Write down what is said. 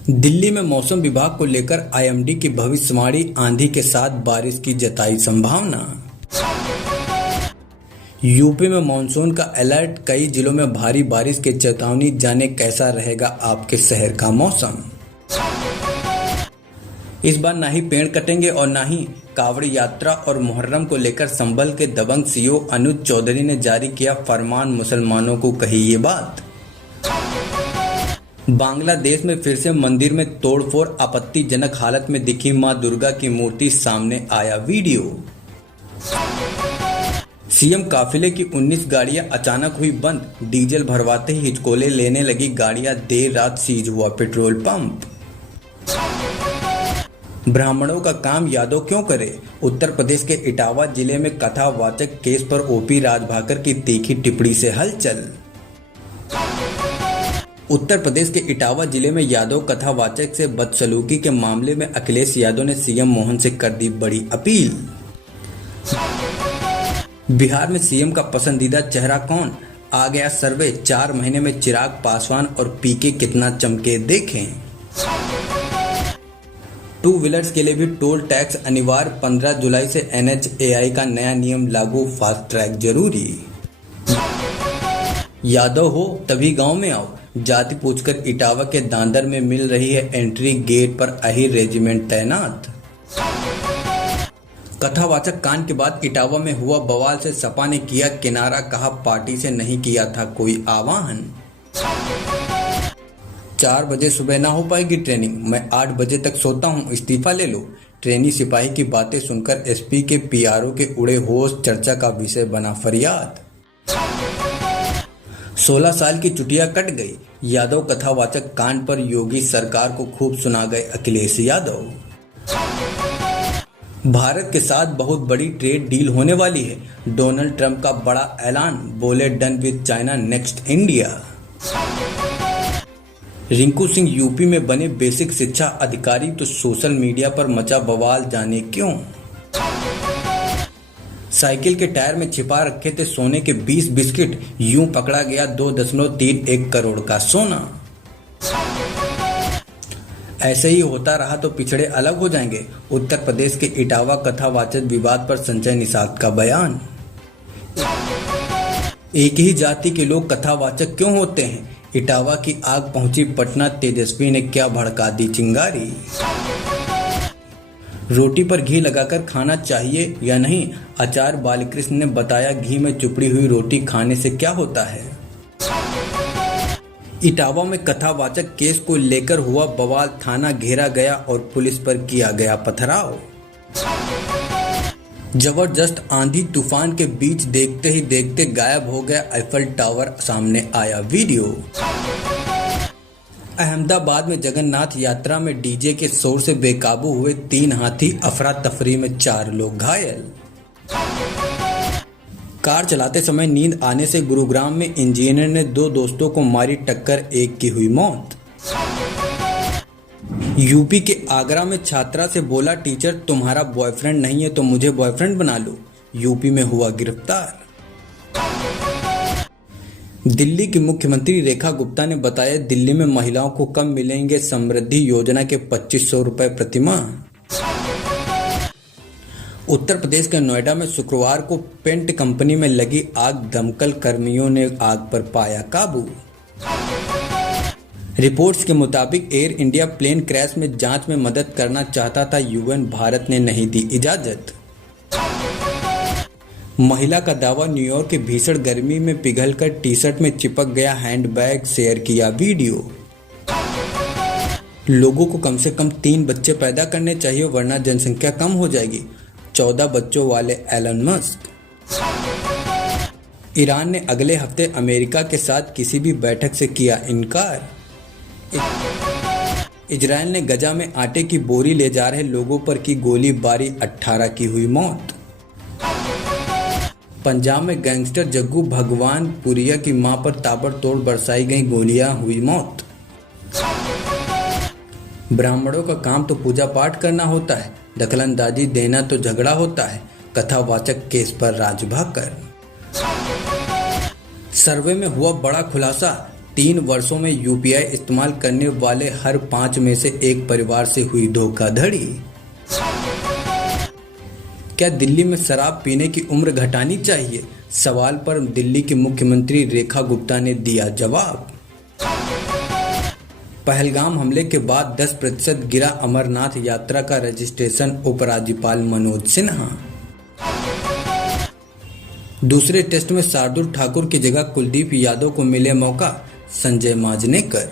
दिल्ली में मौसम विभाग को लेकर आईएमडी की भविष्यवाणी, आंधी के साथ बारिश की जताई संभावना। यूपी में मानसून का अलर्ट, कई जिलों में भारी बारिश की चेतावनी। जाने कैसा रहेगा आपके शहर का मौसम। इस बार ना ही पेड़ कटेंगे और ना ही कांवड़ यात्रा और मुहर्रम को लेकर संभल के दबंग सीओ अनुज चौधरी ने जारी किया फरमान, मुसलमानों को कही ये बात। बांग्लादेश में फिर से मंदिर में तोड़फोड़, आपत्तिजनक हालत में दिखी मां दुर्गा की मूर्ति, सामने आया वीडियो। सीएम काफिले की 19 गाड़ियां अचानक हुई बंद, डीजल भरवाते ही हिचकोले लेने लगी गाड़ियां, देर रात सीज हुआ पेट्रोल पंप। ब्राह्मणों का काम यादव क्यों करे, उत्तर प्रदेश के इटावा जिले में कथावाचक केस पर ओपी राजभाकर की तीखी टिप्पणी से हलचल। उत्तर प्रदेश के इटावा जिले में यादव कथावाचक से बदसलूकी के मामले में अखिलेश यादव ने सीएम मोहन से कर दी बड़ी अपील। बिहार में सीएम का पसंदीदा चेहरा कौन, आ गया सर्वे, 4 महीने में चिराग पासवान और पीके कितना चमके, देखें। 2 व्हीलर्स के लिए भी टोल टैक्स अनिवार्य, 15 जुलाई से NHAI का नया नियम लागू, फास्ट ट्रैक जरूरी। यादव हो तभी गांव में आओ, जाति पूछकर इटावा के दादर में मिल रही है एंट्री, गेट पर अहिर रेजिमेंट तैनात। कथावाचक कांड के बाद इटावा में हुआ बवाल से सपा ने किया किनारा, कहा पार्टी से नहीं किया था कोई आह्वान। 4 बजे सुबह ना हो पाएगी ट्रेनिंग, मैं 8 बजे तक सोता हूं, इस्तीफा ले लो। ट्रेनी सिपाही की बातें सुनकर एसपी के पीआरओ के उड़े होश, चर्चा का विषय बना फरियाद। 16 साल की चुटिया कट गई, यादव कथावाचक कांड पर योगी सरकार को खूब सुना गए अखिलेश यादव। भारत के साथ बहुत बड़ी ट्रेड डील होने वाली है, डोनाल्ड ट्रंप का बड़ा ऐलान, बोले done with China next India. Rinku Singh UP में बने बेसिक शिक्षा अधिकारी तो सोशल मीडिया पर मचा बवाल, जाने क्यों। साइकिल के टायर में छिपा रखे थे सोने के 20 बिस्किट, यूं पकड़ा गया 2.31 करोड़ का सोना। ऐसे ही होता रहा तो पिछड़े अलग हो जाएंगे, उत्तर प्रदेश के इटावा कथावाचक विवाद पर संजय निषाद का बयान। एक ही जाति के लोग कथावाचक क्यों होते हैं, इटावा की आग पहुंची पटना, तेजस्वी ने क्या भड़का दी चिंगारी। रोटी पर घी लगाकर खाना चाहिए या नहीं, आचार्य बालकृष्ण ने बताया घी में चुपड़ी हुई रोटी खाने से क्या होता है। इटावा में कथावाचक केस को लेकर हुआ बवाल, थाना घेरा गया और पुलिस पर किया गया पथराव। जबरदस्त आंधी तूफान के बीच देखते ही देखते गायब हो गया आईफल टावर, सामने आया वीडियो। अहमदाबाद में जगन्नाथ यात्रा में डीजे के शोर से बेकाबू हुए 3 हाथी, अफरा तफरी में 4 लोग घायल। कार चलाते समय नींद आने से गुरुग्राम में इंजीनियर ने 2 दोस्तों को मारी टक्कर, एक की हुई मौत। यूपी के आगरा में छात्रा से बोला टीचर, तुम्हारा बॉयफ्रेंड नहीं है तो मुझे बॉयफ्रेंड बना लो, यूपी में हुआ गिरफ्तार। दिल्ली की मुख्यमंत्री रेखा गुप्ता ने बताया दिल्ली में महिलाओं को कब मिलेंगे समृद्धि योजना के 2500 रुपए प्रतिमाह। उत्तर प्रदेश के नोएडा में शुक्रवार को पेंट कंपनी में लगी आग, दमकल कर्मियों ने आग पर पाया काबू। रिपोर्ट्स के मुताबिक एयर इंडिया प्लेन क्रैश में जांच में मदद करना चाहता था यूएन, भारत ने नहीं दी इजाजत। महिला का दावा, न्यूयॉर्क की भीषण गर्मी में पिघलकर टी-शर्ट में चिपक गया हैंडबैग, शेयर किया वीडियो। लोगों को कम से कम 3 बच्चे पैदा करने चाहिए वरना जनसंख्या कम हो जाएगी, 14 बच्चों वाले एलन मस्क। ईरान ने अगले हफ्ते अमेरिका के साथ किसी भी बैठक से किया इनकार। इजराइल ने गजा में आटे की बोरी ले जा रहे लोगों पर की गोलीबारी, 18 की हुई मौत। पंजाब में गैंगस्टर जग्गू भगवानपुरिया की मां पर ताबड़तोड़ बरसाई गई गोलियां, हुई मौत। ब्राह्मणों का काम तो पूजा पाठ करना होता है, दखलंदाजी देना तो झगड़ा होता है, कथावाचक केस पर राजभाकर। सर्वे में हुआ बड़ा खुलासा, 3 वर्षों में यूपीआई इस्तेमाल करने वाले हर 5 में से एक परिवार से हुई धोखाधड़ी। क्या दिल्ली में शराब पीने की उम्र घटानी चाहिए? सवाल पर दिल्ली की मुख्यमंत्री रेखा गुप्ता ने दिया जवाब। पहलगाम हमले के बाद 10% गिरा अमरनाथ यात्रा का रजिस्ट्रेशन, उपराज्यपाल मनोज सिन्हा। दूसरे टेस्ट में शार्दुल ठाकुर की जगह कुलदीप यादव को मिले मौका, संजय मांजरेकर।